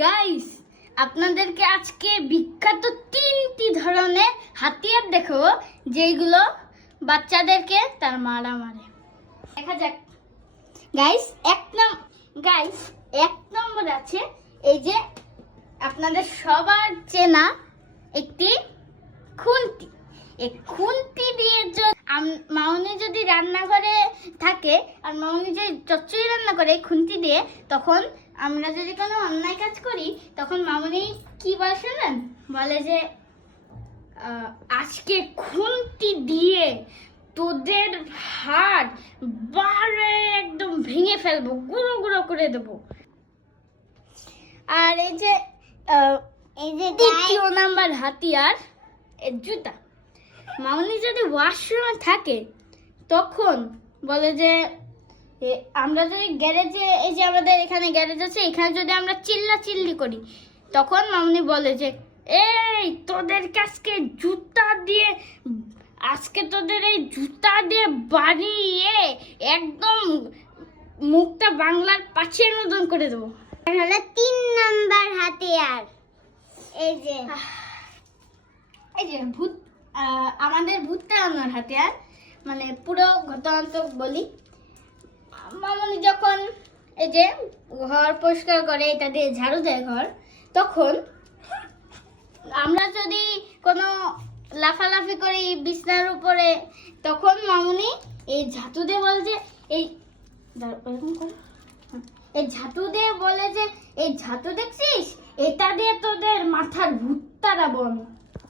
Guys, আপনাদেরকে আজকে বিখ্যাত তিনটি ধরনের হাতিয়ার দেখাবো যেগুলো বাচ্চাদেরকে তার মারা মারে। দেখা যাক গাইস। এক নম্বর আছে এই যে আপনাদের সবার চেনা একটি খুন্তি। এই খুন্তি দিয়ে মামনি যদি রান্নাঘরে থাকে আর মামনি যদি চচ্চড়ি রান্না করে এই খুন্তি দিয়ে, তখন আমরা যদি কোনো অন্যায় কাজ করি তখন মামনি কি বলে শোনেন? বলে যে আজকে খুন্তি দিয়ে তোদের হাড় বারে একদম ভেঙে ফেলবো, গুঁড়ো গুঁড়ো করে দেবো। আর এই যে দ্বিতীয় নাম্বার হাতিয়ার জুতা। মামনি যদি ওয়াশরুমে থাকে তখন বলে যে আমরা যদি গ্যারেজে, এই যে আমাদের এখানে গ্যারেজ আছে, এখানে যদি আমরা চিল্লাচিল্লি করি তখন মামনি বলে যে এই তোদেরকে আজকে তোদের এই জুতা দিয়ে বানিয়ে একদম মুখটা বাংলার পাঁচের মতন করে দেবো। হলো 3 নাম্বার হাতিয়ার। এই যে ভূত, আমাদের ভূত তাড়ানোর হাতিয়ার। মানে পুরো ঘটনাটা বলি। মামনি যখন এই যে ঘর পরিষ্কার করে, এটা দিয়ে ঝাড়ু দেয় ঘর, তখন আমরা যদি কোনো লাফালাফি করি বিছনার উপরে, তখন মামনি এই ঝাঁটু দিয়ে বলে যে এই ঝাঁটু দিয়ে বলে যে এই ঝাঁটু দেখছিস, এটা দিয়ে তোদের মাথার ভূত তাড়াবো আমি।